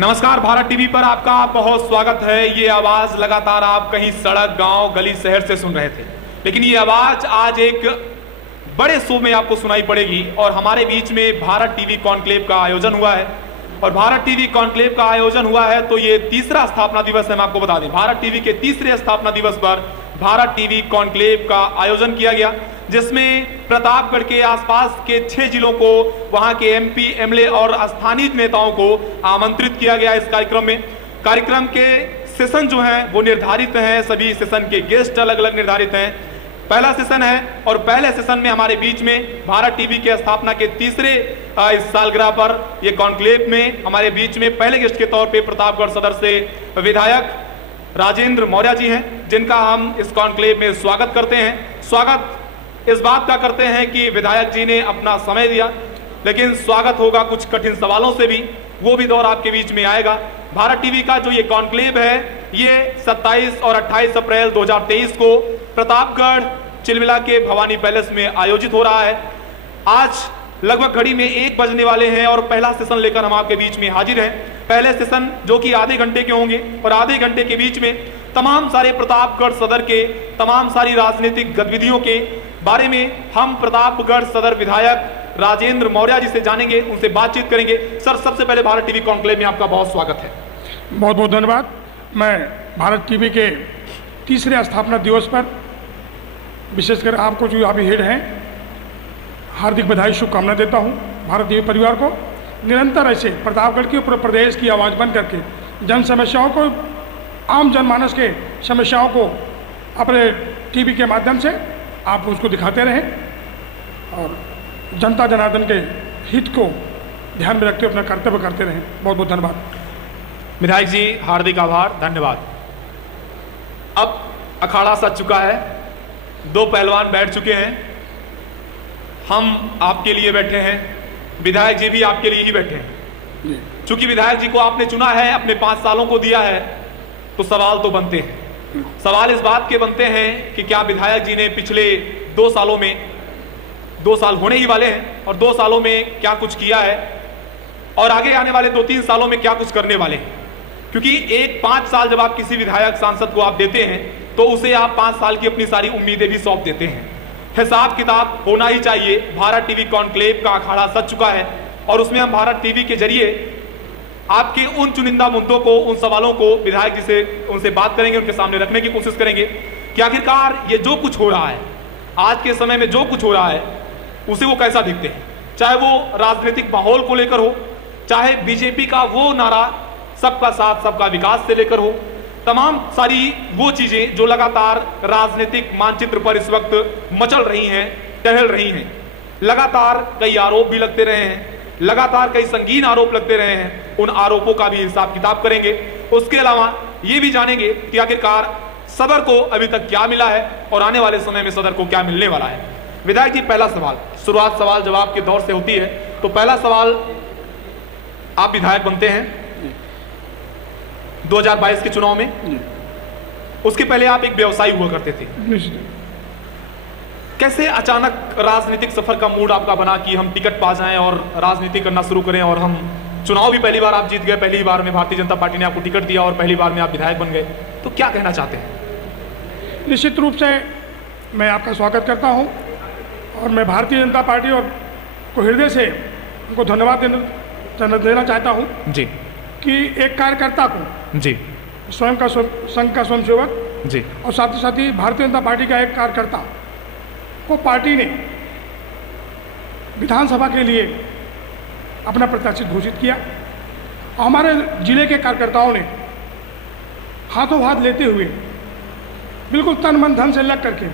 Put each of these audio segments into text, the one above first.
नमस्कार, भारत टीवी पर आपका बहुत स्वागत है। ये आवाज लगातार आप कहीं सड़क, गांव, गली, शहर से सुन रहे थे, लेकिन ये आवाज आज एक बड़े शो में आपको सुनाई पड़ेगी। और हमारे बीच में भारत टीवी कॉन्क्लेव का आयोजन हुआ है। और भारत टीवी कॉन्क्लेव का आयोजन हुआ है तो ये तीसरा स्थापना दिवस है। मैं आपको बता दें, भारत टीवी के तीसरे स्थापना दिवस पर भारत टीवी कॉन्क्लेव का आयोजन किया गया, जिसमें प्रतापगढ़ के आसपास के 6 जिलों को, वहां के एमपी, एमएलए और स्थानीय नेताओं को आमंत्रित किया गया इस कार्यक्रम में। कार्यक्रम के सेशन जो हैं वो निर्धारित हैं, सभी सेशन के गेस्ट अलग अलग निर्धारित हैं। पहला सेशन है और पहले सेशन में हमारे बीच में भारत टीवी के स्थापना के तीसरे इस सालगिरह पर ये कॉन्क्लेव में हमारे बीच में पहले गेस्ट के तौर पे प्रतापगढ़ सदर से विधायक राजेंद्र मौर्य जी हैं, जिनका हम इस कॉन्क्लेव में स्वागत करते हैं। स्वागत इस बात का करते हैं कि विधायक जी ने अपना समय दिया, लेकिन स्वागत होगा कुछ कठिन सवालों से भी, वो भी दौर आपके बीच में आएगा। भारत टीवी का जो ये कॉन्क्लेव है ये 27 और 28 अप्रैल 2023 को प्रतापगढ़ चिलमिला के भवानी पैलेस में आयोजित हो रहा है। आज लगभग घड़ी में 1 बजने वाले हैं और पहला सेशन लेकर हम आपके बीच में हाजिर हैं। पहले सेशन जो कि आधे घंटे के होंगे और आधे घंटे के बीच में तमाम सारे प्रतापगढ़ सदर के तमाम सारी राजनीतिक गतिविधियों के बारे में हम प्रतापगढ़ सदर विधायक राजेंद्र मौर्य जी से जानेंगे, उनसे बातचीत करेंगे। सर, सबसे पहले भारत टीवी कॉन्क्लेव में आपका बहुत स्वागत है। बहुत बहुत धन्यवाद। मैं भारत टीवी के तीसरे स्थापना दिवस पर विशेषकर आपको जो अभी हेड हैं हार्दिक बधाई, शुभकामना देता हूं। भारत टीवी परिवार को निरंतर ऐसे प्रतापगढ़ की पूरे प्रदेश की आवाज़ बन करके जन समस्याओं को, आम जनमानस के समस्याओं को अपने टीवी के माध्यम से आप उसको दिखाते रहें और जनता जनार्दन के हित को ध्यान में रखते अपना कर्तव्य करते रहें। बहुत बहुत धन्यवाद। विधायक जी, हार्दिक आभार, धन्यवाद। अब अखाड़ा सज चुका है, 2 पहलवान बैठ चुके हैं, हम आपके लिए बैठे हैं, विधायक जी भी आपके लिए ही बैठे हैं। चूंकि विधायक जी को आपने चुना है, अपने 5 सालों को दिया है, तो सवाल तो बनते हैं। सवाल इस बात के बनते हैं कि क्या विधायक जी ने पिछले 2 सालों में, 2 साल होने ही वाले हैं, और 2 सालों में क्या कुछ किया है और आगे आने वाले 2-3 सालों में क्या कुछ करने वाले हैं। क्योंकि 5 साल जब आप किसी विधायक सांसद को आप देते हैं तो उसे आप 5 साल की अपनी सारी उम्मीदें भी सौंप देते हैं। हिसाब किताब होना ही चाहिए। भारत टीवी कॉन्क्लेव का अखाड़ा सज चुका है और उसमें हम भारत टीवी के जरिए आपके उन चुनिंदा मुद्दों को, उन सवालों को विधायक जी से उनसे बात करेंगे, उनके सामने रखने की कोशिश करेंगे कि आखिरकार ये जो कुछ हो रहा है, आज के समय में जो कुछ हो रहा है, उसे वो कैसा दिखते हैं। चाहे वो राजनीतिक माहौल को लेकर हो, चाहे बीजेपी का वो नारा सबका साथ सबका विकास से लेकर हो, तमाम सारी वो चीजें जो लगातार राजनीतिक मानचित्र पर इस वक्त मचल रही हैं, टहल रही हैं। लगातार कई आरोप भी लगते रहे हैं, लगातार कई संगीन आरोप लगते रहे हैं, उन आरोपों का भी हिसाब किताब करेंगे। उसके अलावा ये भी जानेंगे कि आखिरकार सदर को अभी तक क्या मिला है और आने वाले समय में सदर को क्या मिलने वाला है। विधायक जी, पहला सवाल, शुरुआत सवाल जवाब के दौर से होती है, तो पहला सवाल, आप विधायक बनते हैं 2022 के चुनाव में, उसके पहले आप एक व्यवसायी हुआ करते थे। कैसे अचानक राजनीतिक सफर का मूड आपका बना कि हम टिकट पा जाएं और राजनीति करना शुरू करें, और हम चुनाव भी पहली बार आप जीत गए, पहली बार में भारतीय जनता पार्टी ने आपको टिकट दिया और पहली बार में आप विधायक बन गए, तो क्या कहना चाहते हैं? निश्चित रूप से मैं आपका स्वागत करता हूं और मैं भारतीय जनता पार्टी और को हृदय से उनको धन्यवाद देना चाहता हूं जी कि एक कार्यकर्ता को, जी, स्वयं का संघ का स्वयंसेवक जी, और साथ ही भारतीय जनता पार्टी का एक कार्यकर्ता को पार्टी ने विधानसभा के लिए अपना प्रत्याशी घोषित किया। हमारे जिले के कार्यकर्ताओं ने हाथों हाथ लेते हुए बिल्कुल तन मन धन से लग करके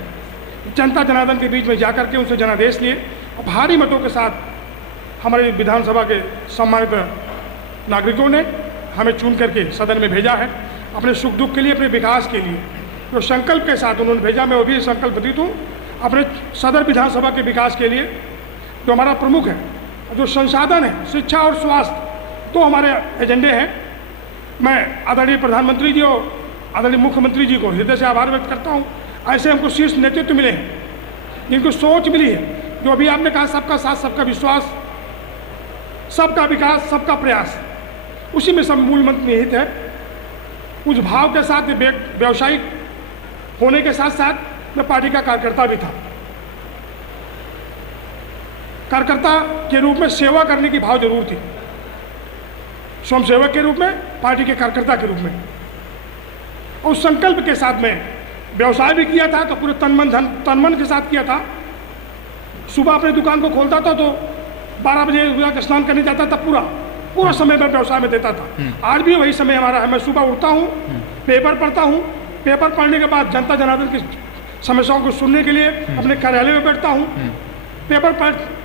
जनता जनार्दन के बीच में जाकर के उनसे जनादेश लिए और भारी मतों के साथ हमारे विधानसभा के सम्मानित नागरिकों ने हमें चुन करके सदन में भेजा है। अपने सुख दुख के लिए, अपने विकास के लिए जो संकल्प के साथ उन्होंने भेजा, मैं वो भी संकल्पित हूँ अपने सदर विधानसभा के विकास के लिए। जो हमारा प्रमुख है, जो संसाधन है, शिक्षा और स्वास्थ्य, तो हमारे एजेंडे हैं। मैं आदरणीय प्रधानमंत्री जी और आदरणीय मुख्यमंत्री जी को हृदय से आभार व्यक्त करता हूँ। ऐसे हमको शीर्ष नेतृत्व मिले हैं, जिनको सोच मिली है, जो अभी आपने कहा सबका साथ सबका विश्वास, सबका विकास, सबका प्रयास, उसी में सब मूल मंत्र निहित है। उस भाव के साथ व्यावसायिक होने के साथ साथ मैं पार्टी का कार्यकर्ता भी था। कार्यकर्ता के रूप में सेवा करने की भाव जरूर थी, स्वयंसेवक के रूप में, पार्टी के कार्यकर्ता के रूप में। और उस संकल्प के साथ में व्यवसाय भी किया था, तो पूरे तन मन के साथ किया था। सुबह अपनी दुकान को खोलता था तो 12 बजे स्नान करने जाता था, पूरा समय मैं व्यवसाय में देता था। आज भी वही समय हमारा है। मैं सुबह उठता हूँ, पेपर पढ़ता हूँ, पेपर पढ़ने के बाद जनता जनार्दन की समस्याओं को सुनने के लिए अपने कार्यालय में बैठता हूँ। पेपर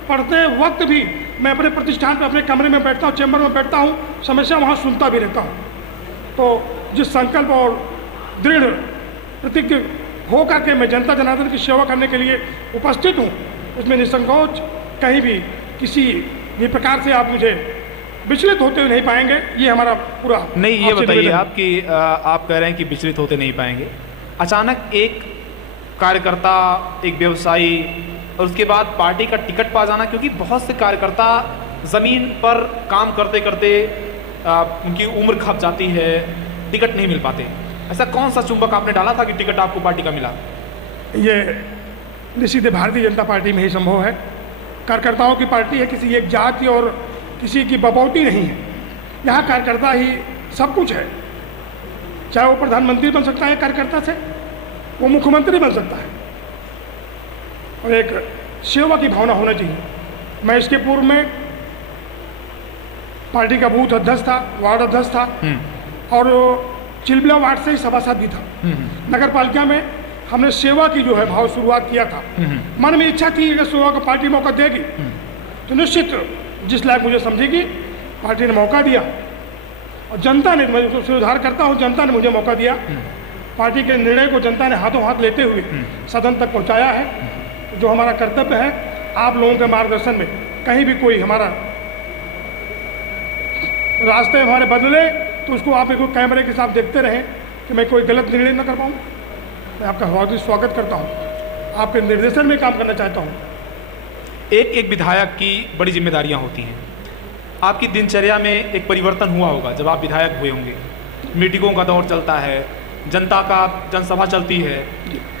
पढ़ते वक्त भी मैं अपने प्रतिष्ठान पर अपने कमरे में बैठता हूँ, चैम्बर में बैठता हूँ, समस्या वहाँ सुनता भी रहता हूँ। तो जिस संकल्प और दृढ़ प्रतिज्ञ हो करके मैं जनता जनार्दन की सेवा करने के लिए उपस्थित हूँ, उसमें निसंकोच कहीं भी किसी भी प्रकार से आप मुझे विचलित होते हुए नहीं पाएंगे। ये हमारा पूरा नहीं। ये बताइए आप कह रहे हैं कि विचलित होते नहीं पाएंगे। अचानक एक कार्यकर्ता, एक व्यवसायी और उसके बाद पार्टी का टिकट पा जाना, क्योंकि बहुत से कार्यकर्ता ज़मीन पर काम करते करते उनकी उम्र खप जाती है, टिकट नहीं मिल पाते। ऐसा कौन सा चुंबक आपने डाला था कि टिकट आपको पार्टी का मिला? ये निश्चित भारतीय जनता पार्टी में ही संभव है। कार्यकर्ताओं की पार्टी है, किसी एक जाति और किसी की बपौती नहीं है। यहाँ कार्यकर्ता ही सब कुछ है। चाहे वो प्रधानमंत्री बन सकता है कार्यकर्ता से, वो मुख्यमंत्री बन सकता है। और एक सेवा की भावना होना चाहिए। मैं इसके पूर्व में पार्टी का बूथ अध्यक्ष था, वार्ड अध्यक्ष था और चिलबिला वार्ड से ही सभासद भी था। नगर पालिका में हमने सेवा की जो है भाव शुरुआत किया था। मन में इच्छा थी कि सेवा को पार्टी मौका देगी, तो निश्चित जिस लायक मुझे समझेगी पार्टी ने मौका दिया। और जनता ने, मैं उससे उद्धार करता हूँ, जनता ने मुझे मौका दिया। पार्टी के निर्णय को जनता ने हाथों हाथ लेते हुए सदन तक पहुँचाया है। जो हमारा कर्तव्य है, आप लोगों के मार्गदर्शन में कहीं भी कोई हमारा रास्ते हमारे बदले तो उसको आप एक कैमरे के साथ देखते रहें कि मैं कोई गलत निर्णय न कर पाऊँ। मैं आपका बहुत स्वागत करता हूँ, आपके निर्देशन में काम करना चाहता हूँ। एक विधायक की बड़ी जिम्मेदारियां होती हैं। आपकी दिनचर्या में एक परिवर्तन हुआ होगा जब आप विधायक हुए होंगे। मीटिंगों का दौर चलता है, जनता का जनसभा चलती है,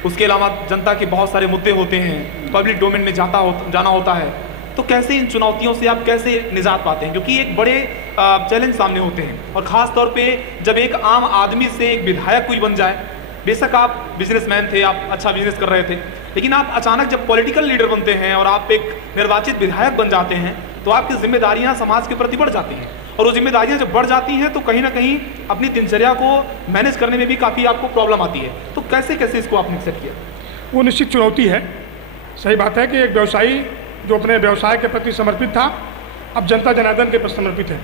उसके अलावा जनता के बहुत सारे मुद्दे होते हैं, पब्लिक डोमेन में जाना होता है। तो कैसे इन चुनौतियों से आप कैसे निजात पाते हैं, क्योंकि एक बड़े चैलेंज सामने होते हैं। और ख़ास तौर पे जब एक आम आदमी से एक विधायक कोई बन जाए, बेशक आप बिजनेसमैन थे, आप अच्छा बिजनेस कर रहे थे, लेकिन आप अचानक जब पॉलिटिकल लीडर बनते हैं और आप एक निर्वाचित विधायक बन जाते हैं तो आपकी जिम्मेदारियां समाज के प्रति बढ़ जाती हैं। और वो जिम्मेदारियां जब बढ़ जाती हैं तो कहीं ना कहीं अपनी दिनचर्या को मैनेज करने में भी काफ़ी आपको प्रॉब्लम आती है। तो कैसे कैसे इसको आपने एक्सेप्ट किया? वो निश्चित चुनौती है। सही बात है कि एक व्यवसायी जो अपने व्यवसाय के प्रति समर्पित था, अब जनता जनार्दन के प्रति समर्पित है,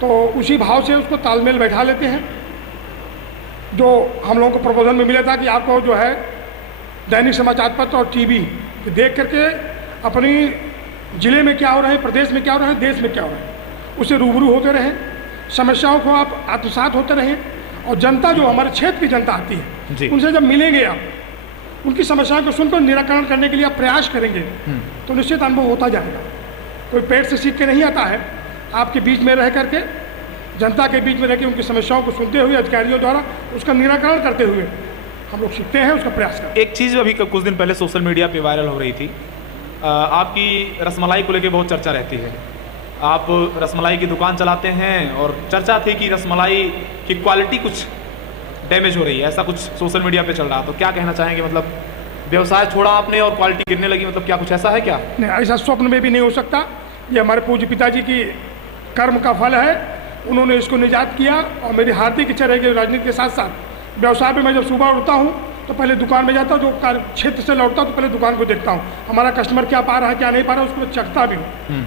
तो उसी भाव से उसको तालमेल बैठा लेते हैं। जो हम लोगों को प्रबोधन में मिला था कि आपको जो है दैनिक समाचार पत्र और टीवी देख करके अपनी ज़िले में क्या हो रहा है, प्रदेश में क्या हो रहा है, देश में क्या हो रहा है, उससे रूबरू होते रहें, समस्याओं को आप आत्मसात होते रहें। और जनता जो हमारे क्षेत्र की जनता आती है, उनसे जब मिलेंगे आप, उनकी समस्याओं को सुनकर निराकरण करने के लिए आप प्रयास करेंगे तो निश्चित अनुभव होता जाएगा। कोई पेट से सीख के नहीं आता है। आपके बीच में रह करके, जनता के बीच में रह के उनकी समस्याओं को सुनते हुए अधिकारियों द्वारा उसका निराकरण करते हुए हम लोग सीखते हैं, उसका प्रयास करते हैं। एक चीज़ अभी कुछ दिन पहले सोशल मीडिया पे वायरल हो रही थी, आपकी रसमलाई को लेकर बहुत चर्चा रहती है। आप रसमलाई की दुकान चलाते हैं और चर्चा थी कि रसमलाई की क्वालिटी कुछ डैमेज हो रही है, ऐसा कुछ सोशल मीडिया पे चल रहा। तो क्या कहना चाहेंगे, मतलब व्यवसाय छोड़ा आपने और क्वालिटी गिरने लगी, मतलब क्या कुछ ऐसा है क्या? नहीं, ऐसा स्वप्न में भी नहीं हो सकता। ये हमारे पूज्य पिताजी की कर्म का फल है। उन्होंने इसको निजात किया और मेरी हार्दिक इच्छा रहेगी राजनीति के साथ साथ व्यवसाय पे मैं जब सुबह उठता हूँ तो पहले दुकान में जाता हूँ, जो कार्य क्षेत्र से लौटता हूँ तो पहले दुकान को देखता हूँ, हमारा कस्टमर क्या पा रहा है क्या नहीं पा रहा है, उसको चखता भी हूँ।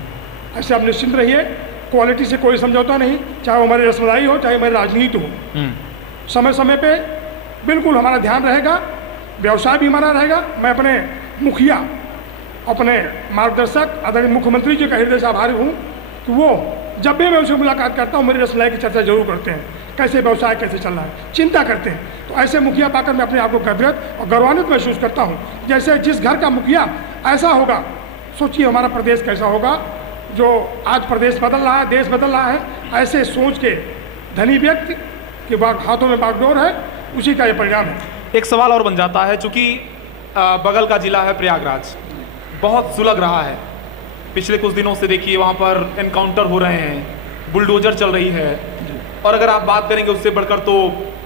ऐसे आप निश्चिंत रहिए, क्वालिटी से कोई समझौता नहीं, चाहे वो हमारी रसमलाई हो चाहे हमारी राजनीति हो। समय समय पे बिल्कुल हमारा ध्यान रहेगा, व्यवसाय भी हमारा रहेगा। मैं अपने मुखिया, अपने मार्गदर्शक आदरणीय मुख्यमंत्री जी का हृदय से आभारी हूँ कि वो जब भी मैं उनसे मुलाकात करता हूँ मेरी रसमलाई की चर्चा जरूर करते हैं, कैसे व्यवसाय कैसे चल रहा है, चिंता करते हैं। तो ऐसे मुखिया पाकर मैं अपने आप को गर्वित और गौरवान्वित महसूस करता हूँ। जैसे जिस घर का मुखिया ऐसा होगा, सोचिए हमारा प्रदेश कैसा होगा। जो आज प्रदेश बदल रहा है, देश बदल रहा है, ऐसे सोच के धनी व्यक्ति के हाथों में बागडोर है, उसी का ये परिणाम है। एक सवाल और बन जाता है, चूंकि बगल का जिला है प्रयागराज, बहुत सुलग रहा है। पिछले कुछ दिनों से देखिए वहाँ पर एनकाउंटर हो रहे हैं, बुलडोजर चल रही है, और अगर आप बात करेंगे उससे बढ़कर तो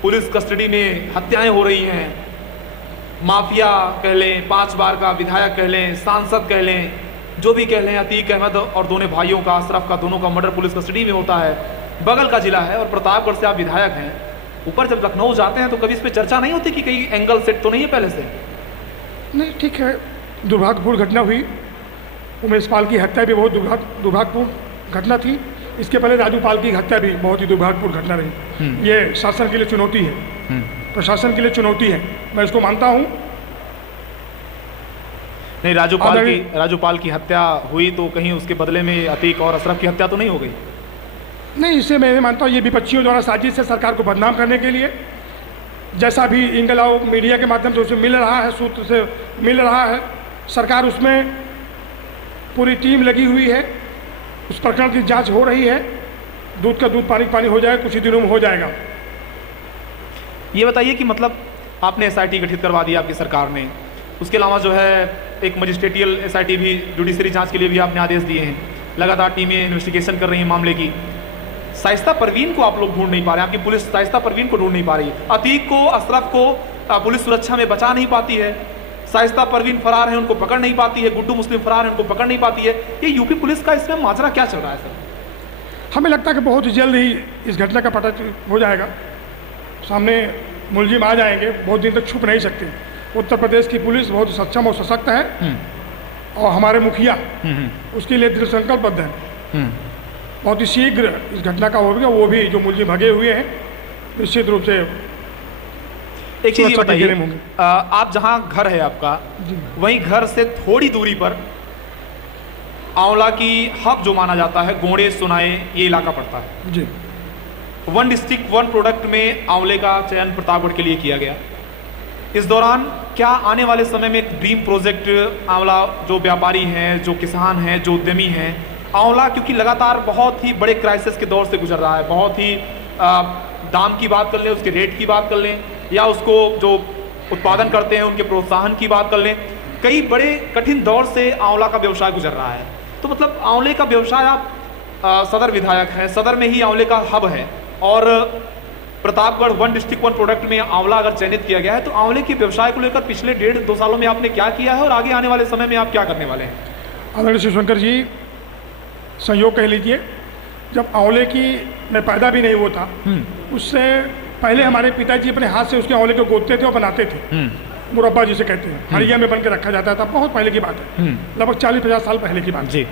पुलिस कस्टडी में हत्याएं हो रही हैं। माफिया कह लें, 5 बार का विधायक कह लें, सांसद कह लें, जो भी कह लें, अतीक अहमद और दोनों भाइयों का, अशरफ का, दोनों का मर्डर पुलिस कस्टडी में होता है। बगल का जिला है और प्रतापगढ़ से आप विधायक हैं, ऊपर जब लखनऊ जाते हैं तो कभी इस पर चर्चा नहीं होती कि कहीं एंगल सेट तो नहीं है पहले से? नहीं, ठीक है, दुर्भाग्यपूर्ण घटना हुई। उमेश पाल की हत्या भी बहुत दुर्भाग्यपूर्ण घटना थी। इसके पहले राजू पाल की हत्या भी बहुत ही दुर्भाग्यपूर्ण घटना रही। ये शासन के लिए चुनौती है, प्रशासन के लिए चुनौती है, मैं इसको मानता हूँ। नहीं, राजू पाल की हत्या हुई तो कहीं उसके बदले में अतीक और अशरफ की हत्या तो नहीं हो गई? नहीं, इसे मैं मानता हूँ ये विपक्षियों द्वारा साजिश है सरकार को बदनाम करने के लिए। जैसा भी इंगलाव मीडिया के माध्यम से उसे मिल रहा है, सूत्र से मिल रहा है, सरकार उसमें पूरी टीम लगी हुई है, उस प्रकरण की जांच हो रही है। दूध का दूध, पानी का पानी हो जाए, कुछ ही दिनों में हो जाएगा। ये बताइए कि मतलब आपने एसआईटी गठित करवा दिया आपकी सरकार ने, उसके अलावा जो है एक मजिस्ट्रेटियल एसआईटी भी, जुडिशरी जांच के लिए भी आपने आदेश दिए हैं। लगातार टीमें इन्वेस्टिगेशन कर रही हैं मामले की। शाइस्ता परवीन को आप लोग ढूंढ नहीं पा रहे, आपकी पुलिस शाइस्ता परवीन को ढूंढ नहीं पा रही। अतीक को, अशरफ को पुलिस सुरक्षा में बचा नहीं पाती है। शाइस्ता परवीन फरार है, उनको पकड़ नहीं पाती है। गुड्डू मुस्लिम फरार है, उनको पकड़ नहीं पाती है। ये यूपी पुलिस का इसमें माजरा क्या चल रहा है सर? हमें लगता है कि बहुत जल्द ही इस घटना का पता हो जाएगा, सामने मुलजिम आ जाएंगे, बहुत दिन तक छुप नहीं सकते। उत्तर प्रदेश की पुलिस बहुत सक्षम और सशक्त है, और हमारे मुखिया उसके लिए दृढ़ संकल्पबद्ध है। बहुत ही शीघ्र इस घटना का होगा, वो भी जो मुलजिम भगे हुए हैं निश्चित रूप से। एक चीज़ ये बताइए, आप जहाँ घर है आपका, वहीं घर से थोड़ी दूरी पर आंवला की हब जो माना जाता है, गोंडे सुनाए, ये इलाका पड़ता है जी। 1 डिस्ट्रिक्ट 1 प्रोडक्ट में आंवले का चयन प्रतापगढ़ के लिए किया गया। इस दौरान क्या आने वाले समय में एक ड्रीम प्रोजेक्ट आंवला, जो व्यापारी हैं, जो किसान हैं, जो उद्यमी हैं, आंवला क्योंकि लगातार बहुत ही बड़े क्राइसिस के दौर से गुजर रहा है, बहुत ही दाम की बात कर लें, उसके रेट की बात कर लें, या उसको जो उत्पादन करते हैं उनके प्रोत्साहन की बात कर लें, कई बड़े कठिन दौर से आंवला का व्यवसाय गुजर रहा है। तो मतलब आंवले का व्यवसाय, आप सदर विधायक हैं, सदर में ही आंवले का हब है, और प्रतापगढ़ 1 डिस्ट्रिक्ट 1 प्रोडक्ट में आंवला अगर चयनित किया गया है, तो आंवले के व्यवसाय को लेकर पिछले 1.5-2 सालों में आपने क्या किया है और आगे आने वाले समय में आप क्या करने वाले हैं? आदरणीय शिवशंकर जी, संयोग कह लीजिए, जब आंवले की मैं पैदा भी नहीं हुआ था, उससे पहले हमारे पिताजी अपने हाथ से उसके आंवले को गोदते थे और बनाते थे। मुरब्बा जिसे कहते हैं, हरिया में बन के रखा जाता था। बहुत पहले की बात है, लगभग 40-50 साल पहले की बात जी।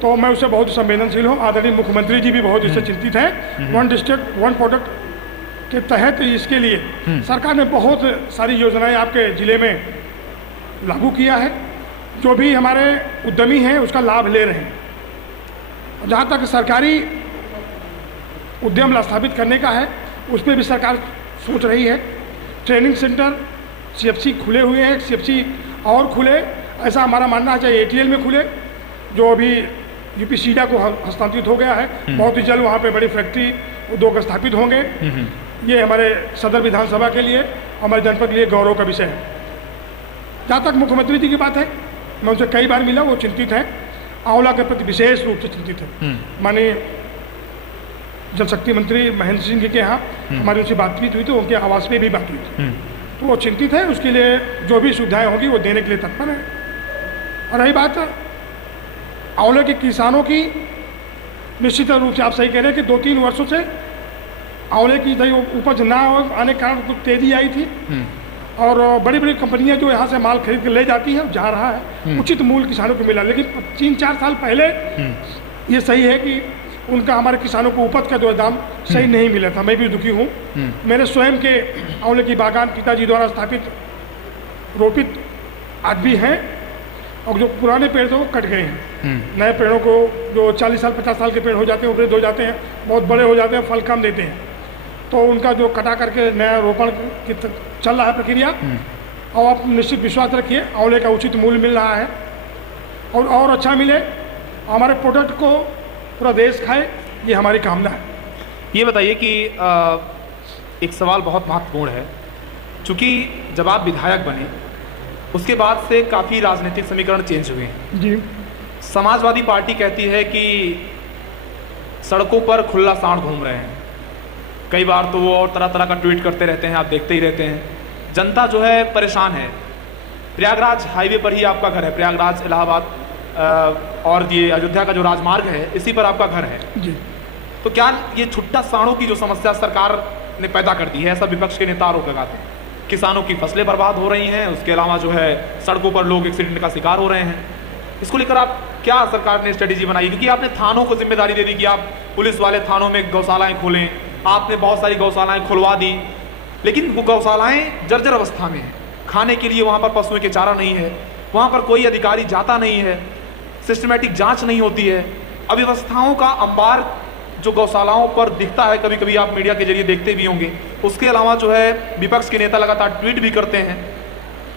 तो मैं उससे बहुत संवेदनशील हूँ। आदरणीय मुख्यमंत्री जी भी बहुत इससे चिंतित हैं। 1 डिस्ट्रिक्ट 1 प्रोडक्ट के तहत इसके लिए सरकार ने बहुत सारी योजनाएं आपके ज़िले में लागू किया है। जो भी हमारे उद्यमी हैं उसका लाभ ले रहे हैं। जहाँ तक सरकारी उद्यम स्थापित करने का है, उस पर भी सरकार सोच रही है। ट्रेनिंग सेंटर CFC खुले हुए हैं, CFC और खुले, ऐसा हमारा मानना है। चाहे ATL में खुले, जो अभी यूपी सीडा को हस्तांतरित हो गया है, बहुत ही जल्द वहाँ पे बड़ी फैक्ट्री उद्योग स्थापित होंगे। ये हमारे सदर विधानसभा के लिए, हमारे जनपद के लिए गौरव का विषय है। जहाँ तक मुख्यमंत्री जी की बात है, मैं उनसे कई बार मिला, वो चिंतित हैं, आंवला के प्रति विशेष रूप से चिंतित है। माननीय जल शक्ति मंत्री महेंद्र सिंह जी के यहाँ हमारी उनसे बातचीत हुई, तो उनके आवास में भी बात हुई थी। तो वो चिंतित है, उसके लिए जो भी सुविधाएं होगी वो देने के लिए तत्पर है। और रही बात आंवले के किसानों की, निश्चित रूप से आप सही कह रहे हैं कि 2-3 वर्षों से आंवले की उपज ना आने के कारण कुछ तेजी आई थी, और बड़ी बड़ी कंपनियां जो यहाँ से माल खरीद के ले जाती हैं, जा रहा है, उचित मूल्य किसानों को मिला। लेकिन 3-4 साल पहले ये सही है कि उनका हमारे किसानों को उपज का जो दाम सही नहीं मिला था। मैं भी दुखी हूँ। मेरे स्वयं के आंवले की बागान पिताजी द्वारा स्थापित रोपित आज भी हैं, और जो पुराने पेड़ थे वो कट गए हैं। नए पेड़ों को, जो 40 साल 50 साल के पेड़ हो जाते हैं, वृद्ध हो जाते हैं, बहुत बड़े हो जाते हैं, फल कम देते हैं, तो उनका जो कटा करके नया रोपण की चल रहा है प्रक्रिया। और आप निश्चित विश्वास रखिए, आंवले का उचित मूल्य मिल रहा है, और अच्छा मिले, हमारे प्रोडक्ट को पूरा देश खाए, ये हमारी कामना है। ये बताइए कि एक सवाल बहुत महत्वपूर्ण है, चूँकि जब आप विधायक बने उसके बाद से काफ़ी राजनीतिक समीकरण चेंज हुए हैं जी। समाजवादी पार्टी कहती है कि सड़कों पर खुला सांड घूम रहे हैं, कई बार तो वो और तरह तरह का ट्वीट करते रहते हैं, आप देखते ही रहते हैं। जनता जो है परेशान है। प्रयागराज हाईवे पर ही आपका घर है, प्रयागराज इलाहाबाद और ये अयोध्या का जो राजमार्ग है इसी पर आपका घर है जी। तो क्या ये छुट्टा सांडों की जो समस्या सरकार ने पैदा कर दी है, ऐसा विपक्ष के नेता आरोप लगाते हैं। किसानों की फसलें बर्बाद हो रही हैं, उसके अलावा जो है सड़कों पर लोग एक्सीडेंट का शिकार हो रहे हैं। इसको लेकर आप क्या सरकार ने स्ट्रेटेजी बनाई? क्योंकि आपने थानों को जिम्मेदारी दे दी कि आप पुलिस वाले थानों में गौशालाएं खोलें, आपने बहुत सारी गौशालाएं खुलवा दी, लेकिन वो गौशालाएं जर्जर अवस्था में हैं। खाने के लिए वहाँ पर पशुओं के चारा नहीं है, वहाँ पर कोई अधिकारी जाता नहीं है, सिस्टमेटिक जाँच नहीं होती है। अव्यवस्थाओं का अंबार जो गौशालाओं पर दिखता है, कभी कभी आप मीडिया के जरिए देखते भी होंगे। उसके अलावा जो है विपक्ष के नेता लगातार ट्वीट भी करते हैं।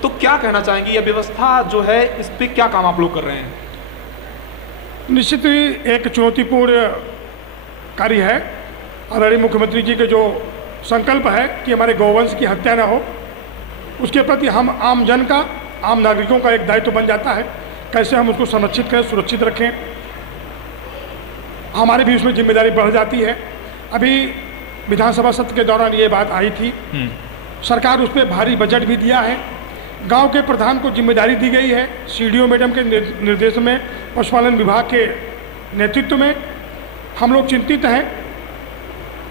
तो क्या कहना चाहेंगे, ये व्यवस्था जो है इस पर क्या काम आप लोग कर रहे हैं? निश्चित ही एक चुनौतीपूर्ण कार्य है। आदरणीय मुख्यमंत्री जी के जो संकल्प है कि हमारे गौवंश की हत्या ना हो, उसके प्रति हम आम जन का, आम नागरिकों का एक दायित्व बन जाता है, कैसे हम उसको संरक्षित करें, सुरक्षित रखें। हमारी भी उसमें जिम्मेदारी बढ़ जाती है। अभी विधानसभा सत्र के दौरान ये बात आई थी, सरकार उस पर भारी बजट भी दिया है। गांव के प्रधान को जिम्मेदारी दी गई है, सीडीओ मैडम के निर्देश में, पशुपालन विभाग के नेतृत्व में। हम लोग चिंतित हैं,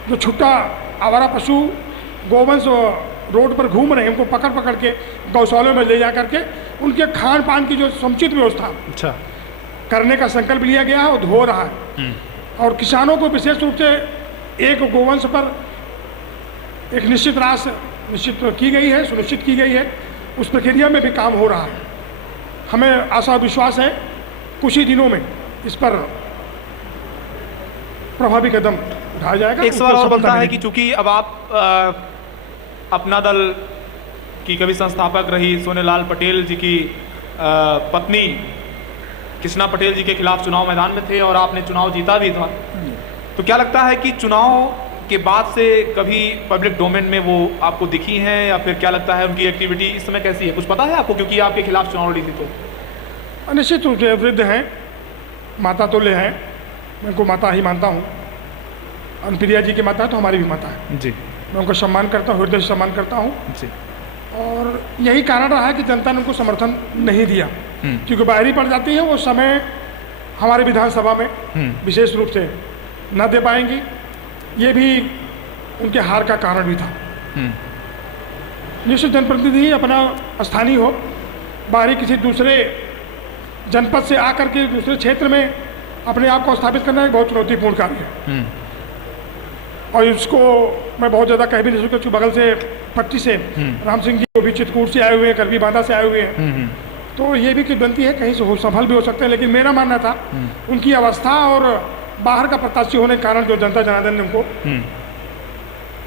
जो छुट्टा आवारा पशु गोवंश रोड पर घूम रहे हैं, उनको पकड़ पकड़ के गौशालों में ले जा करके उनके खान पान की जो समुचित व्यवस्था करने का संकल्प लिया गया है, वो हो रहा है। और किसानों को विशेष रूप से एक गोवंश पर एक निश्चित राशि निश्चित की गई है, सुनिश्चित की गई है। उस प्रक्रिया में भी काम हो रहा है। हमें आशा विश्वास है कुछ ही दिनों में इस पर प्रभावी कदम उठाया जाएगा। एक सवाल और बनता है कि चूंकि अब आप अपना दल की कभी संस्थापक रही सोनेलाल पटेल जी की पत्नी कृष्णा पटेल जी के खिलाफ चुनाव मैदान में थे और आपने चुनाव जीता भी था, तो क्या लगता है कि चुनाव के बाद से कभी पब्लिक डोमेन में वो आपको दिखी हैं, या फिर क्या लगता है उनकी एक्टिविटी इस समय कैसी है? कुछ पता है आपको, क्योंकि आपके खिलाफ चुनाव लड़ी थी? तो निश्चित रूप से वृद्ध हैं, माता तुल्य हैं, मैं उनको माता ही मानता हूँ। अनुप्रिया जी की माता है तो हमारी भी माता है जी। मैं उनको सम्मान करता हूँ, हृदय से सम्मान करता हूँ जी। और यही कारण रहा है कि जनता ने उनको समर्थन नहीं दिया, क्योंकि बाहरी पड़ जाती है, वो समय हमारे विधानसभा में विशेष रूप से न दे पाएंगी। ये भी उनके हार का कारण भी था। निश्चित जनप्रतिनिधि अपना स्थानीय हो, बाहरी किसी दूसरे जनपद से आकर के दूसरे क्षेत्र में अपने आप को स्थापित करना एक बहुत चुनौतीपूर्ण कार्य है। और इसको मैं बहुत ज़्यादा कह भी नहीं सकता, बगल से पट्टी से राम सिंह जी को भी चित्रकूट से आए हुए हैं, करवी बांधा से आए हुए हैं, तो ये भी किंवदंती है, कहीं से सफल भी हो सकते हैं। लेकिन मेरा मानना था उनकी अवस्था और बाहर का प्रत्याशी होने के कारण जो जनता जनार्दन ने उनको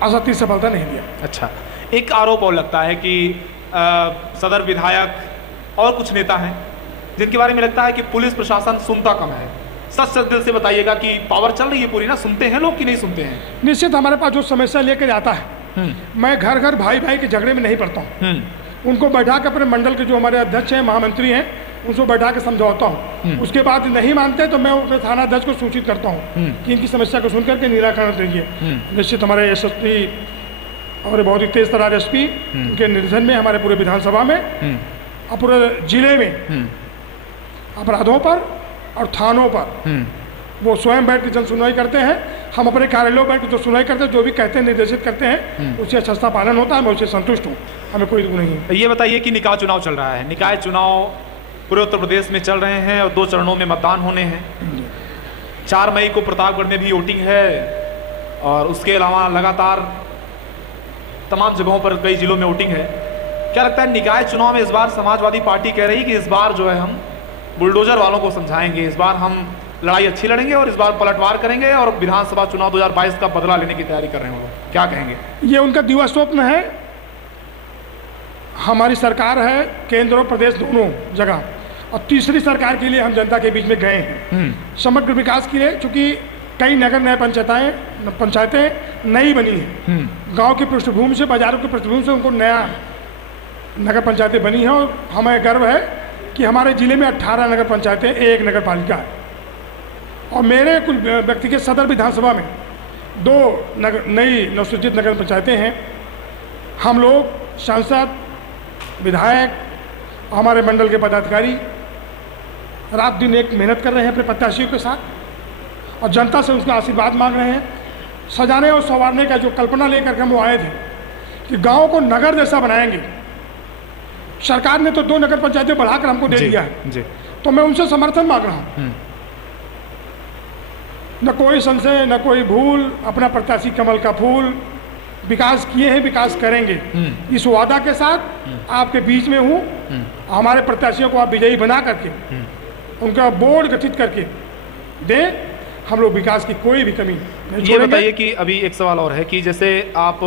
आसानी सफलता नहीं दिया। अच्छा, एक आरोप और लगता है कि सदर विधायक और कुछ नेता हैं जिनके बारे में लगता है कि पुलिस प्रशासन सुनता कम है। सच सच दिल से बताइएगा कि पावर चल रही है पूरी ना, सुनते हैं लोग कि नहीं सुनते हैं? निश्चित हमारे पास जो समस्या लेकर आता है, मैं घर घर भाई भाई के झगड़े में नहीं पड़ता हूँ। उनको बैठा के अपने मंडल के जो हमारे अध्यक्ष हैं, महामंत्री हैं, उनको बैठा के समझाता हूँ। उसके बाद नहीं मानते तो मैं अपने थाना अध्यक्ष को सूचित करता हूँ कि इनकी समस्या को सुनकर के निराकरण दीजिए। निश्चित हमारे एसएसपी हमारे बहुत ही तेज तरार एसपी उनके निर्देशन में हमारे पूरे विधानसभा में और पूरे जिले में अपराधों पर और थानों पर वो स्वयं बैठ के जन सुनवाई करते हैं। हम अपने कार्यालयों बैठ के जो सुनवाई करते हैं, जो भी कहते हैं, निर्देशित करते हैं, उससे अच्छा पालन होता है। मैं उससे संतुष्ट हूँ, हमें कोई दुख नहीं है। ये बताइए कि निकाय चुनाव चल रहा है, निकाय चुनाव पूरे उत्तर प्रदेश में चल रहे हैं और 2 चरणों में मतदान होने हैं। 4 मई को प्रतापगढ़ में भी वोटिंग है और उसके अलावा लगातार तमाम जगहों पर कई जिलों में वोटिंग है। क्या लगता है निकाय चुनाव में इस बार समाजवादी पार्टी कह रही है कि इस बार जो है हम बुलडोजर वालों को समझाएंगे, इस बार हम लड़ाई अच्छी लड़ेंगे और इस बार पलटवार करेंगे और विधानसभा चुनाव 2022 का बदला लेने की तैयारी कर रहे हैं? वो क्या कहेंगे? ये उनका दिवा स्वप्न है। हमारी सरकार है केंद्र और प्रदेश दोनों जगह, और तीसरी सरकार के लिए हम जनता के बीच में गए हैं समग्र विकास के लिए। चूँकि कई नगर नए पंचायतें नई बनी हैं। गांव की पृष्ठभूमि से, बाजारों की पृष्ठभूमि से उनको नया नगर पंचायतें बनी हैं। और हमें गर्व है कि हमारे ज़िले में 18 नगर पंचायतें, एक नगर पालिका है। और मेरे कुल व्यक्तिगत सदर विधानसभा में 2 नई नवसृजित नगर पंचायतें हैं। हम लोग सांसद, विधायक, हमारे मंडल के पदाधिकारी रात दिन एक मेहनत कर रहे हैं अपने प्रत्याशियों के साथ और जनता से उसका आशीर्वाद मांग रहे हैं। सजाने और संवारने का जो कल्पना लेकर के हम वो आए थे कि गांव को नगर जैसा बनाएंगे। सरकार ने तो 2 नगर पंचायतें बढ़ाकर हमको दे दिया है, तो मैं उनसे समर्थन मांग रहा हूँ। न कोई संशय, न कोई भूल, अपना प्रत्याशी कमल का फूल, विकास किए हैं, विकास करेंगे, इस वादा के साथ आपके बीच में हूँ। हमारे प्रत्याशियों को आप विजयी बना करके उनका बोर्ड गठित करके दें। हम लोग विकास की कोई भी कमी नहीं। ये बताइए कि अभी एक सवाल और है कि जैसे आप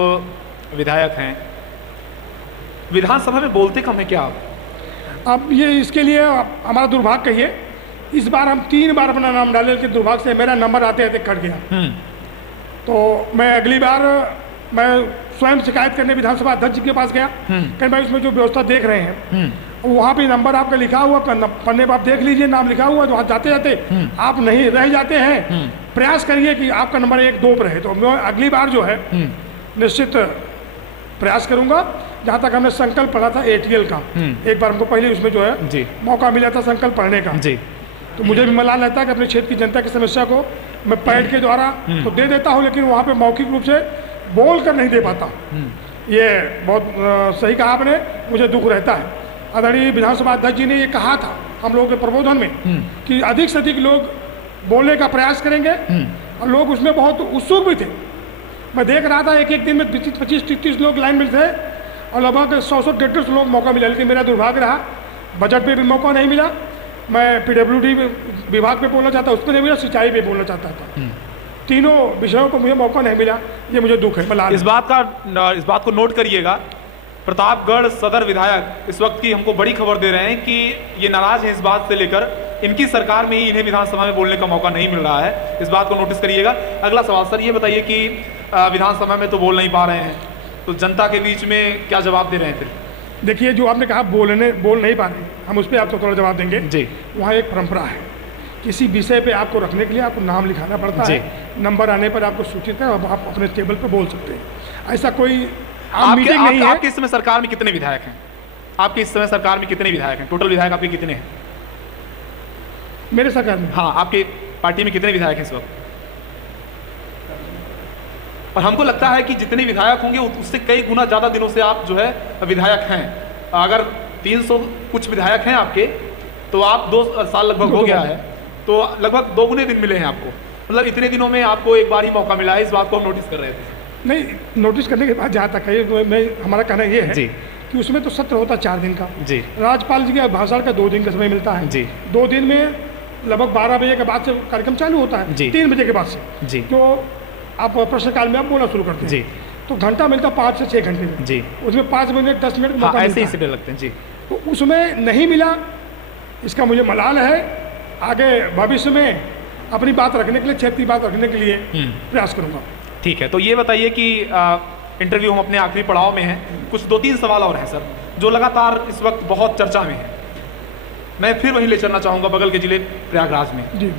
विधायक हैं, विधानसभा में बोलते कम है क्या आप? अब ये इसके लिए हमारा दुर्भाग्य कहिए, इस बार हम 3 बार अपना नाम डाले कि दुर्भाग्य से मेरा नंबर आते आते कट गया। तो मैं अगली बार मैं स्वयं शिकायत करने विधानसभा अध्यक्ष के पास गया कि भाई उसमें जो व्यवस्था देख रहे हैं वहाँ पे नंबर आपका लिखा हुआ, पन्ने पर आप देख लीजिए, नाम लिखा हुआ, तो वहाँ जाते जाते आप नहीं रह जाते हैं। प्रयास करिए कि आपका नंबर 1-2 पर है। तो मैं अगली बार जो है निश्चित प्रयास करूंगा। जहाँ तक हमने संकल्प पढ़ा था ATL का, एक बार हमको पहले उसमें जो है मौका मिला था संकल्प पढ़ने का, तो मुझे भी मलाल रहता है कि अपने क्षेत्र की जनता की समस्या को मैं पैड के द्वारा तो दे देता हूँ, लेकिन वहाँ पे मौखिक रूप से बोल कर नहीं दे पाता। ये बहुत सही कहा आपने, मुझे दुख रहता है। आदरणीय विधानसभा अध्यक्ष जी ने ये कहा था हम लोगों के प्रबोधन में कि अधिक से अधिक लोग बोलने का प्रयास करेंगे, और लोग उसमें बहुत उत्सुक भी थे। मैं देख रहा था एक दिन में 25-30 लोग लाइन में थे और लगभग 100-150 लोग मौका मिला। लेकिन मेरा दुर्भाग्य रहा, बजट पे भी मौका नहीं मिला। मैं PWD विभाग पे बोलना चाहता, उसमें नहीं मिला, सिंचाई पे बोलना चाहता था। तीनों विषयों को मुझे मौका नहीं मिला, ये मुझे दुख है। इस बात को नोट करिएगा। प्रतापगढ़ सदर विधायक इस वक्त की हमको बड़ी खबर दे रहे हैं कि ये नाराज है इस बात से लेकर इनकी सरकार में ही इन्हें विधानसभा में बोलने का मौका नहीं मिल रहा है। इस बात को नोटिस करिएगा। अगला सवाल सर, ये बताइए कि विधानसभा में तो बोल नहीं पा रहे हैं, तो जनता के बीच में क्या जवाब दे रहे हैं फिर? देखिए, जो आपने कहा बोल नहीं पा रहे, हम उस पर आपको थोड़ा जवाब देंगे जी। वहाँ एक परंपरा है, किसी विषय पे आपको रखने के लिए आपको नाम लिखाना पड़ता है, नंबर आने पर आपको सूचित है, अब आप अपने टेबल पर बोल सकते हैं। ऐसा कोई मीटिंग नहीं है। आपके इस समय सरकार में कितने विधायक हैं? आपके इस समय सरकार में कितने विधायक हैं? टोटल विधायक आपके कितने हैं मेरे सरकार में? हाँ, आपके पार्टी में कितने विधायक हैं इस वक्त? और हमको लगता है कि जितने विधायक होंगे उससे कई गुना ज्यादा दिनों से आप जो है विधायक हैं। अगर 300 कुछ विधायक हैं आपके, तो आप 2 साल लगभग हो गया है, तो लगभग 2 गुने दिन मिले हैं आपको। मतलब इतने दिनों में आपको एक बार ही मौका मिला है। इस बात को हम नोटिस कर रहे थे। नहीं, नोटिस करने के बाद जहाँ तक है, तो हमारा कहना ये है कि उसमें तो सत्र होता 4 दिन का जी। राज्यपाल जी के भाषण का 2 दिन का समय मिलता है जी। 2 दिन में लगभग 12 बजे के बाद से कार्यक्रम चालू होता है, 3 बजे के बाद से जी। तो आप प्रश्नकाल में आप बोलना शुरू करते हैं जी। तो घंटा मिलता 5 से 6 घंटे में जी। उसमें 5 मिनट 10 मिनट मौका ऐसे ही सिटे लगते हैं जी। तो उसमें नहीं मिला, इसका मुझे मलाल है। आगे भविष्य में अपनी बात रखने के लिए, क्षेत्र की बात रखने के लिए प्रयास करूँगा। ठीक है, तो ये बताइए कि इंटरव्यू हम अपने आखिरी पड़ाव में हैं, कुछ 2-3 सवाल और हैं सर, जो लगातार इस वक्त बहुत चर्चा में है। मैं फिर वहीं ले चलना चाहूँगा, बगल के जिले प्रयागराज में जी।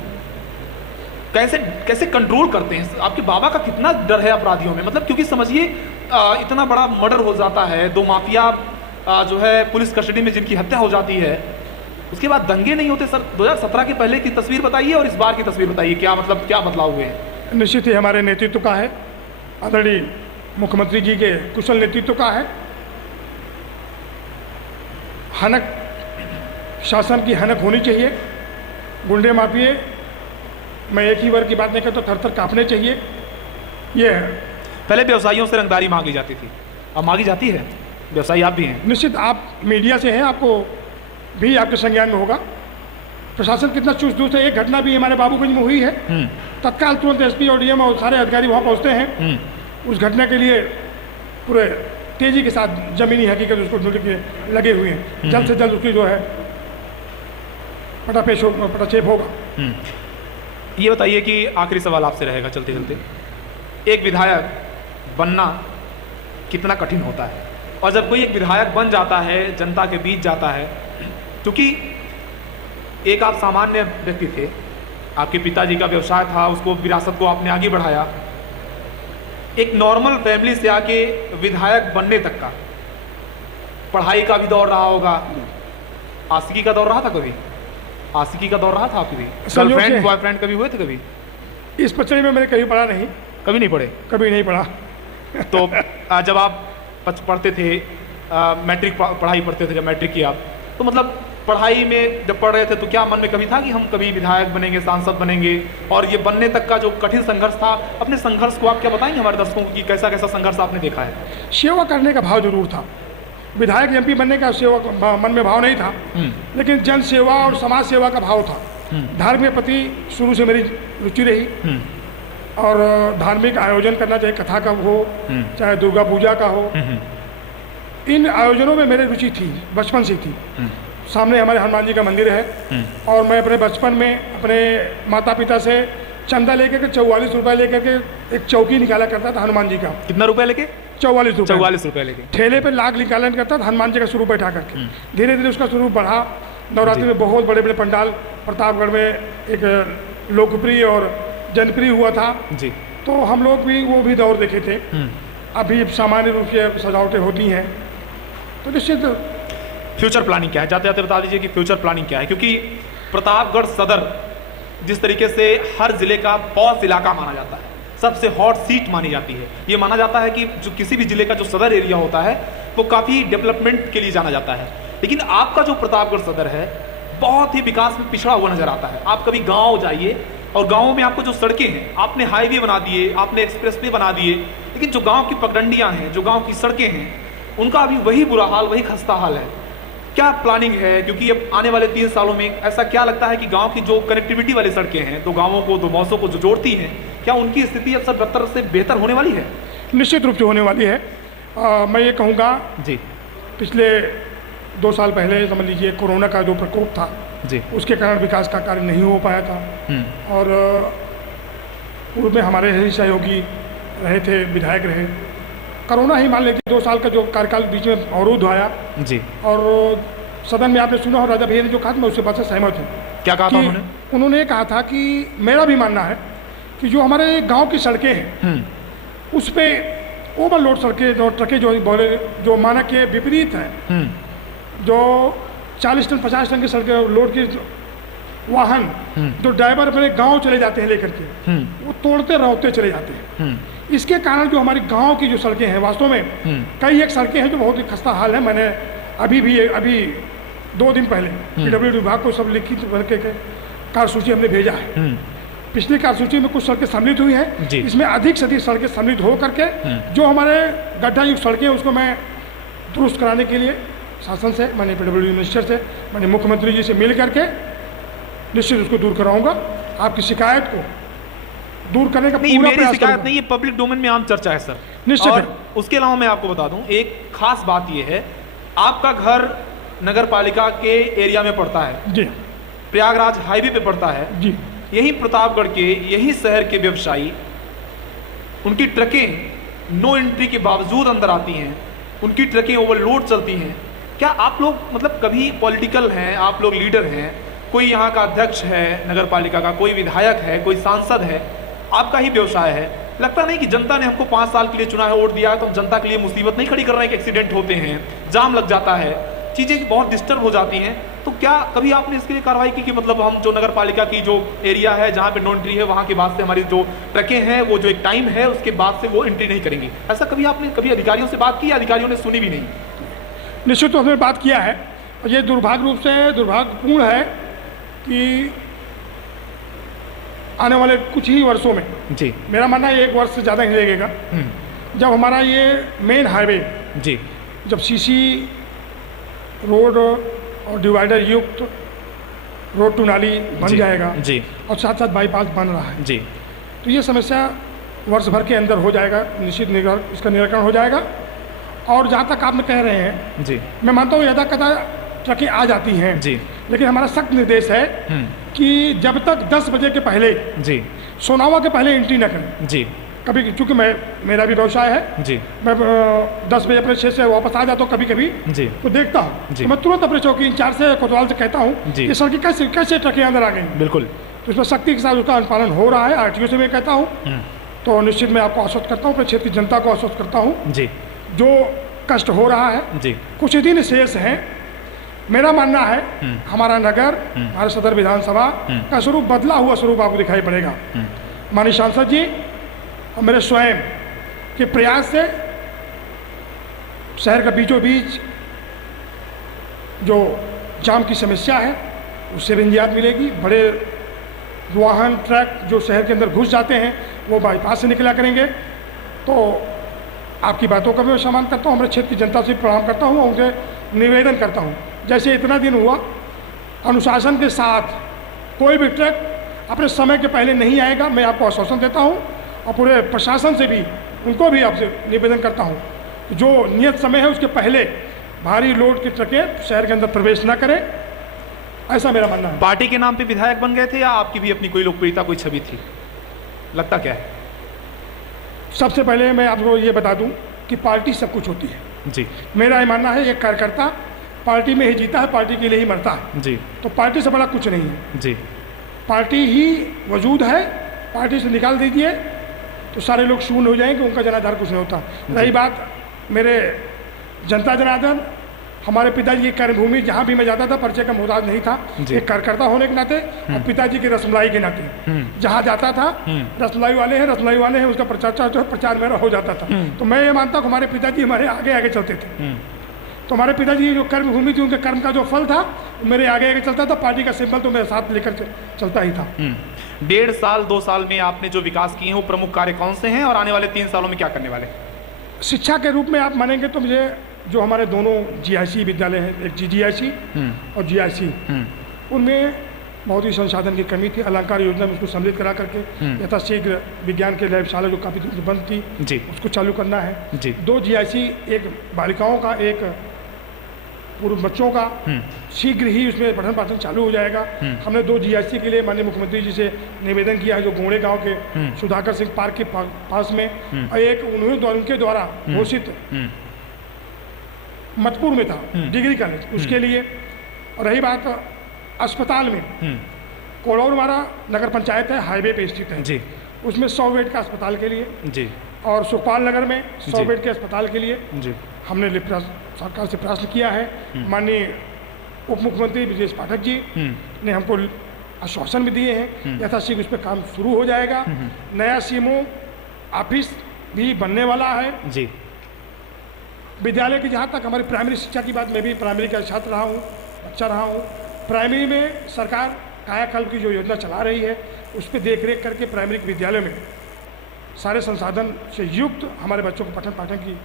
कैसे कंट्रोल करते हैं? आपके बाबा का कितना डर है अपराधियों में? मतलब क्योंकि समझिए इतना बड़ा मर्डर हो जाता है, 2 माफिया जो है पुलिस कस्टडी में जिनकी हत्या हो जाती है, उसके बाद दंगे नहीं होते सर। 2017 के पहले की तस्वीर बताइए और इस बार की तस्वीर बताइए, क्या बदलाव हुए हैं? निश्चित ही हमारे नेतृत्व का है, आदरणीय मुख्यमंत्री जी के कुशल नेतृत्व का है। हनक शासन की हनक होनी चाहिए। गुंडे माफिए, मैं एक ही वर्ग की बात नहीं करता, थर-थर कांपने चाहिए। ये पहले व्यवसायियों से रंगदारी मांगी जाती थी, अब मांगी जाती है? व्यवसायी आप भी हैं, निश्चित आप मीडिया से हैं, आपको भी आपके संज्ञान में होगा प्रशासन कितना चुस्त दुरुस्त है। एक घटना भी हमारे बाबूगंज में हुई है, तत्काल तुरंत SP और DM और सारे अधिकारी वहाँ पहुँचते हैं। उस घटना के लिए पूरे तेजी के साथ जमीनी हकीकत उसको ढूंढने के लगे हुए हैं। जल्द से जल्द उसकी जो है पटाक्षेप होगा। ये बताइए कि आखिरी सवाल आपसे रहेगा चलते चलते, एक विधायक बनना कितना कठिन होता है, और जब कोई एक विधायक बन जाता है, जनता के बीच जाता है, क्योंकि एक आप सामान्य व्यक्ति थे, आपके पिताजी का व्यवसाय था, उसको विरासत को आपने आगे बढ़ाया, एक नॉर्मल फैमिली से आके विधायक बनने तक का पढ़ाई का भी दौर रहा होगा, आशिकी का दौर रहा था कभी? आशिकी का दौर रहा था आपकी भी? गर्लफ्रेंड बॉयफ्रेंड कभी हुए थे कभी? इस पचड़ी में मैंने कभी पढ़ा नहीं। कभी नहीं पढ़े? कभी नहीं पढ़ा। तो जब आप पढ़ते थे, मैट्रिक पढ़ाई पढ़ते थे, जब मैट्रिक किया, तो मतलब पढ़ाई में जब पढ़ रहे थे तो क्या मन में कभी था कि हम कभी विधायक बनेंगे, सांसद बनेंगे? और ये बनने तक का जो कठिन संघर्ष था, अपने संघर्ष को आप क्या बताएंगे हमारे दर्शकों को कि कैसा कैसा संघर्ष आपने देखा है? सेवा करने का भाव जरूर था, विधायक एमपी बनने का सेवा मन में भाव नहीं था, लेकिन जन सेवा और समाज सेवा का भाव था। धार्मिक प्रति शुरू से मेरी रुचि रही, और धार्मिक आयोजन करना, चाहे कथा का हो, चाहे दुर्गा पूजा का हो, इन आयोजनों में मेरी रुचि थी, बचपन से थी। सामने हमारे हनुमान जी का मंदिर है, और मैं अपने बचपन में अपने माता पिता से चंदा लेकर के 44 रुपये लेकर के एक चौकी निकाला करता था हनुमान जी का। कितना रुपए लेके? 44 रुपये लेके ठेले पे लाख निकालन करता था हनुमान जी का स्वरूप बैठा करके। धीरे धीरे उसका स्वरूप बढ़ा, नवरात्रि में बहुत बड़े बड़े पंडाल प्रतापगढ़ में एक लोकप्रिय और जनप्रिय हुआ था जी। तो हम लोग भी वो भी दौर देखे थे। अभी सामान्य रूप से सजावटें होती हैं, तो निश्चित। फ्यूचर प्लानिंग क्या है, जाते जाते बता दीजिए कि फ्यूचर प्लानिंग क्या है, क्योंकि प्रतापगढ़ सदर जिस तरीके से हर जिले का पॉस इलाका माना जाता है, सबसे हॉट सीट मानी जाती है, ये माना जाता है कि जो किसी भी जिले का जो सदर एरिया होता है वो काफ़ी डेवलपमेंट के लिए जाना जाता है। लेकिन आपका जो प्रतापगढ़ सदर है बहुत ही विकास में पिछड़ा हुआ नजर आता है। आप कभी गाँव जाइए और गाँव में आपको जो सड़कें हैं, आपने हाईवे बना दिए, आपने एक्सप्रेसवे बना दिए, लेकिन जो गाँव की पगडंडियाँ हैं, जो गाँव की सड़कें हैं, उनका अभी वही बुरा हाल, वही खस्ता हाल है। क्या प्लानिंग है, क्योंकि अब आने वाले 3 सालों में ऐसा क्या लगता है कि गांव की जो कनेक्टिविटी वाली सड़कें हैं, दो गांवों को, दो मौसों को जो जोड़ती हैं, क्या उनकी स्थिति अब सब बेहतर से बेहतर होने वाली है? निश्चित रूप से होने वाली है। मैं ये कहूँगा जी, पिछले 2 साल पहले समझ लीजिए कोरोना का जो प्रकोप था जी, उसके कारण विकास का कार्य नहीं हो पाया था, और पूर्व में हमारे ही सहयोगी रहे थे, विधायक रहे। कोरोना ही मान लीजिए 2 साल का जो कार्यकाल बीच में अवरोध आया जी, और सदन में आपने सुना हो राजा भैया ने जो कहा था, मैं उससे बात से सहमत हूँ। क्या कहा था उन्होंने? उन्होंने कहा था कि मेरा भी मानना है कि जो हमारे गांव की सड़कें हैं उस पर ओवरलोड सड़कें, जो ट्रकें जो बोले जो मानक के विपरीत हैं, जो 40 टन 50 टन की सड़कें लोड की वाहन जो ड्राइवर अपने गाँव चले जाते हैं लेकर के, वो तोड़ते रौते चले जाते हैं। इसके कारण जो हमारी गांव की जो सड़कें हैं, वास्तव में कई एक सड़कें हैं जो बहुत ही खस्ता हाल है। मैंने अभी 2 दिन पहले PWD विभाग को सब लिखित करके कार्यसूची हमने भेजा है। पिछली कार्यसूची में कुछ सड़कें सम्मिलित हुई हैं, इसमें अधिक से अधिक सड़कें सम्मिलित हो करके जो हमारे गड्ढा युक्त सड़कें उसको मैं दुरुस्त कराने के लिए शासन से, मैंने PWD मिनिस्टर से, मैंने मुख्यमंत्री जी से मिल करके निश्चित उसको दूर कराऊंगा। आपकी शिकायत को दूर करने का नहीं, मेरी शिकायत नहीं, ये पब्लिक डोमेन में आम चर्चा है सर। निश्चित। और उसके अलावा मैं आपको बता दूं, एक खास बात ये है, आपका घर नगर पालिका के एरिया में पड़ता है जी, प्रयागराज हाईवे पे पड़ता है जी। यही प्रतापगढ़ के, यही शहर के व्यवसायी, उनकी ट्रकें नो एंट्री के बावजूद अंदर आती हैं, उनकी ट्रकें ओवरलोड चलती हैं। क्या आप लोग मतलब कभी पॉलिटिकल हैं, आप लोग लीडर हैं, कोई यहाँ का अध्यक्ष है नगर पालिका का, कोई विधायक है, कोई सांसद है, आपका ही व्यवसाय है, लगता नहीं कि जनता ने हमको 5 साल के लिए चुना है, वोट दिया है, तो हम जनता के लिए मुसीबत नहीं खड़ी कर रहे हैं कि एक्सीडेंट होते हैं, जाम लग जाता है, चीज़ें बहुत डिस्टर्ब हो जाती हैं? तो क्या कभी आपने इसके लिए कार्रवाई की कि मतलब हम जो नगर पालिका की जो एरिया है जहाँ पे नो एंट्री है, वहाँ के बाद से हमारी जो ट्रकें हैं वो जो एक टाइम है उसके बाद से वो एंट्री नहीं करेंगी? ऐसा कभी आपने कभी अधिकारियों से बात की? अधिकारियों ने सुनी भी नहीं? निश्चित तो हमने बात किया है, और ये दुर्भाग्यपूर्ण है कि आने वाले कुछ ही वर्षों में जी, मेरा मानना है 1 वर्ष से ज़्यादा नहीं लगेगा, जब हमारा ये मेन हाईवे जी, जब सीसी रोड और डिवाइडर युक्त रोड टू नाली बन जाएगा जी, और साथ साथ बाईपास बन रहा है जी, तो ये समस्या वर्ष भर के अंदर हो जाएगा, निश्चित इसका निराकरण हो जाएगा। और जहाँ तक आपने कह रहे हैं जी, मैं मानता हूँ यदा कदा ट्रकें आ जाती हैं जी, लेकिन हमारा सख्त निर्देश है कि जब तक 10 बजे के पहले जी सोनावा के पहले एंट्री न करें। जी कभी चूँकि मेरा भी व्यवसाय है जी मैं 10 बजे अपने क्षेत्र से वापस आ जाता हूँ कभी कभी जी तो देखता हूँ जी। तो मैं तुरंत अपने चौकी इंचार्ज से कोतवाल से कहता हूँ जी। कि सड़कें कैसे कैसे ट्रकें अंदर आ गई। बिल्कुल। तो इसमें सख्ती के साथ उसका अनुपालन हो रहा है। RTO से मैं कहता हूँ तो निश्चित मैं आपको आश्वस्त करता हूँ, अपने क्षेत्र की जनता को आश्वस्त करता हूँ जी जो कष्ट हो रहा है। जी कुछ ही दिन शेष हैं। मेरा मानना है हमारा नगर हमारे सदर विधानसभा का स्वरूप बदला हुआ स्वरूप आपको दिखाई पड़ेगा। माननीय सांसद जी और मेरे स्वयं के प्रयास से शहर का बीचों बीच जो जाम की समस्या है उससे भी निजात मिलेगी। बड़े वाहन ट्रक जो शहर के अंदर घुस जाते हैं वो बाईपास से निकला करेंगे। तो आपकी बातों का भी मैं सम्मान करता हूँ, हमारे क्षेत्र की जनता से प्रणाम करता हूँ और उनसे निवेदन करता हूँ जैसे इतना दिन हुआ अनुशासन के साथ कोई भी ट्रक अपने समय के पहले नहीं आएगा। मैं आपको आश्वासन देता हूँ और पूरे प्रशासन से भी उनको भी आपसे निवेदन करता हूँ जो नियत समय है उसके पहले भारी लोड की ट्रकें शहर के अंदर प्रवेश न करें, ऐसा मेरा मानना है। पार्टी के नाम पे विधायक बन गए थे या आपकी भी अपनी कोई लोकप्रियता कोई छवि थी, लगता क्या है? सबसे पहले मैं आपको ये बता दूं कि पार्टी सब कुछ होती है जी। मेरा ये मानना है एक कार्यकर्ता पार्टी में ही जीता है, पार्टी के लिए ही मरता है जी। तो पार्टी से बड़ा कुछ नहीं है जी। पार्टी ही वजूद है। पार्टी से निकाल दीजिए तो सारे लोग शून्य हो जाएंगे, उनका जनाधार कुछ नहीं होता। रही बात मेरे जनता जनार्दन, हमारे पिताजी की कर्मभूमि जहाँ भी मैं जाता था परिचय का मोहताज नहीं था, एक कार्यकर्ता होने के नाते और पिताजी की रसमलाई के नाते जहाँ जाता था रसमलाई वाले हैं उसका प्रचार जो है प्रचार मेरा हो जाता था। तो मैं ये मानता हूँ हमारे पिताजी हमारे आगे आगे चलते थे। तो हमारे पिताजी जो कर्मभूमि थी उनके कर्म का जो फल था मेरे आगे आगे चलता था। पार्टी का सिंबल तो मेरे साथ लेकर चलता ही था। 1.5 साल 2 साल में आपने जो विकास किए हैं वो प्रमुख कार्य कौन से हैं और आने वाले 3 सालों में क्या करने वाले? शिक्षा के रूप में आप मानेंगे तो मुझे जो हमारे दोनों GIC विद्यालय हैं, एक GGIC और GIC, उनमें बहुत ही संसाधन की कमी थी। अलंकार योजना में उसको सम्मिलित करा करके यथाशीघ्र विज्ञान के लैबशाला जो काफ़ी दिन से बंद थी जी उसको चालू करना है। जी। 2 GIC, एक बालिकाओं का एक पूर्व बच्चों का, शीघ्र ही उसमें पठन पाठन चालू हो जाएगा। हमने 2 GIC के लिए माननीय मुख्यमंत्री जी से निवेदन किया है जो गोंडे गांव के सुधाकर सिंह पार्क के पास में और एक उनके द्वारा घोषित मतपुर में था डिग्री कॉलेज, उसके लिए। और रही बात अस्पताल में कोड़ौरवाड़ा नगर पंचायत है, हाईवे पे स्थित है जी, उसमें 100 बेड का अस्पताल के लिए जी, और सुखपाल नगर में 100 जी। बेड के अस्पताल के लिए जी, हमने सरकार से प्रयास किया है। माननीय उप मुख्यमंत्री ब्रजेश पाठक जी ने हमको आश्वासन भी दिए हैं यथाशीघ्र उस पर काम शुरू हो जाएगा। नया सीमो ऑफिस भी बनने वाला है जी। विद्यालय की। जहाँ तक हमारी प्राइमरी शिक्षा की बात, मैं भी प्राइमरी का छात्र रहा हूँ, बच्चा रहा हूँ। प्राइमरी में सरकार कायाकल्प की जो योजना चला रही है उस पर देख रेख करके प्राइमरी के विद्यालय में सारे संसाधन से युक्त हमारे बच्चों को पठन पाठन की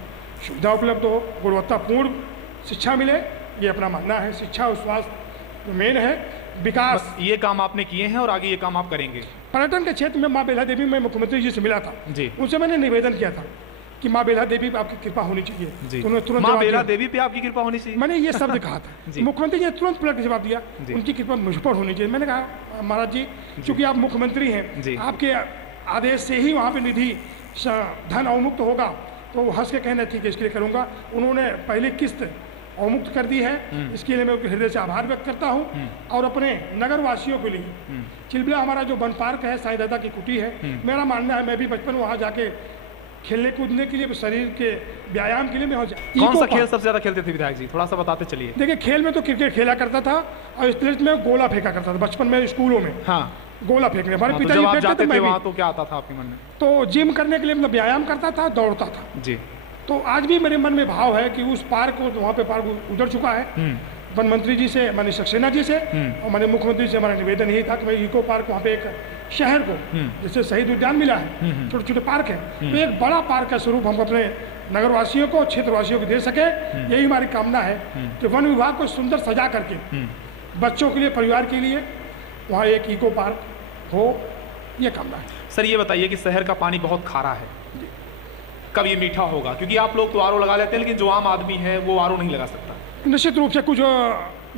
सुविधा उपलब्ध हो, गुणवत्तापूर्ण शिक्षा मिले, ये अपना मानना है। शिक्षा और स्वास्थ्य जो मेन है, विकास, ये काम आपने किए हैं और आगे ये काम आप करेंगे। पर्यटन के क्षेत्र में माँ बेला देवी में मुख्यमंत्री जी से मिला था जी। उनसे मैंने निवेदन किया था कि माँ बेला देवी पे आपकी कृपा होनी चाहिए। जी। तो उन्होंने तुरंत माँ जवाब बेला दिया। देवी पे आपकी कृपा होनी चाहिए। मैंने ये शब्द कहा जी। था। मुख्यमंत्री जी ने तुरंत पलट के जवाब दिया जी। उनकी कृपा मुझ पर होनी चाहिए। मैंने कहा महाराज जी चूंकि आप मुख्यमंत्री हैं, जी। आपके आदेश से ही वहाँ पे निधि धन अवमुक्त होगा, तो वो हंस के कहना ठीक है इसके लिए करूँगा। उन्होंने पहली किस्त अवमुक्त कर दी है, इसके लिए मैं उनके हृदय से आभार व्यक्त करता हूँ। और अपने नगर वासियों के लिए चिलबिला हमारा जो वन पार्क है, साईं दादा की कुटी है, मेरा मानना है मैं भी बचपन वहाँ जाके खेलने कूदने के लिए, शरीर के व्यायाम के लिए मैं कौन सा खेल सबसे ज्यादा खेलते थे विधायक जी, थोड़ा सा बताते चलिए। देखिए खेल में तो क्रिकेट खेला करता था और स्प्लिट में गोला फेंका करता था बचपन में स्कूलों में। हाँ, गोला फेंकने हमारे तो पिताजी जब आप फेंकते जाते थे, थे मैं वहाँ भी। तो क्या आता था आपके मन में? तो जिम करने के लिए मतलब व्यायाम करता था, दौड़ता था जी। तो आज भी मेरे मन में भाव है कि उस पार्क को, वहाँ पे पार्क उजड़ चुका है। वन मंत्री जी से, माननीय सक्सेना जी से और माननीय मुख्यमंत्री से हमारा निवेदन यही था कि भाई इको पार्क वहाँ पे एक शहर को, जैसे शहीद उद्यान मिला है, छोटे छोटे पार्क है, तो एक बड़ा पार्क का स्वरूप हम अपने नगरवासियों को, क्षेत्रवासियों को दे सके। यही हमारी कामना है कि वन विभाग को सुंदर सजा करके बच्चों के लिए, परिवार के लिए वहाँ एक इको पार्क हो, ये कामना है। सर ये बताइए कि शहर का पानी बहुत खारा है, कब ये मीठा होगा? क्योंकि आप लोग तो आरओ लगा लेते हैं, लेकिन जो आम आदमी है वो आरओ नहीं लगा सकता। निश्चित रूप से कुछ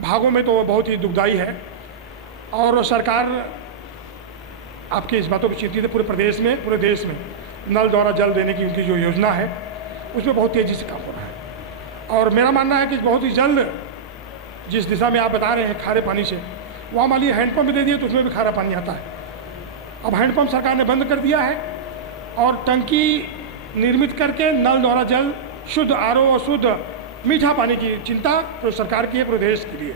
भागों में तो बहुत ही दुखदायी है और सरकार आपकी इस बातों पर चिंतित है, पूरे देश में नल द्वारा जल देने की उनकी जो योजना है उसमें बहुत तेज़ी से काम हो रहा है। और मेरा मानना है कि बहुत ही जल्द जिस दिशा में आप बता रहे हैं खारे पानी से, वहाँ मान लीजिए हैंडपम्प दे दिए तो उसमें भी खारा पानी आता है। अब हैंडपम्प सरकार ने बंद कर दिया है और टंकी निर्मित करके नल द्वारा जल शुद्ध RO और शुद्ध मीठा पानी की चिंता तो सरकार की है पूरे देश के लिए।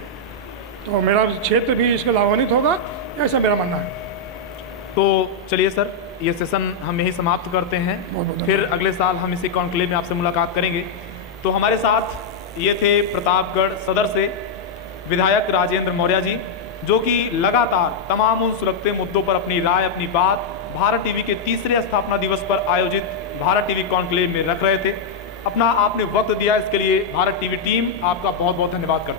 तो मेरा क्षेत्र भी इसके लाभान्वित होगा, ऐसा मेरा मानना है। तो चलिए सर, ये सेशन हम यही समाप्त करते हैं। बहुत फिर अगले साल हम इसी कॉन्क्लेव में आपसे मुलाकात करेंगे। तो हमारे साथ ये थे प्रतापगढ़ सदर से विधायक राजेंद्र मौर्य जी, जो कि लगातार तमाम उन सुरक्षित मुद्दों पर अपनी राय, अपनी बात भारत टीवी के 3रे स्थापना दिवस पर आयोजित भारत टीवी कॉन्क्लेव में रख रहे थे। अपना आपने वक्त दिया, इसके लिए भारत टीवी टीम आपका बहुत बहुत धन्यवाद करती है।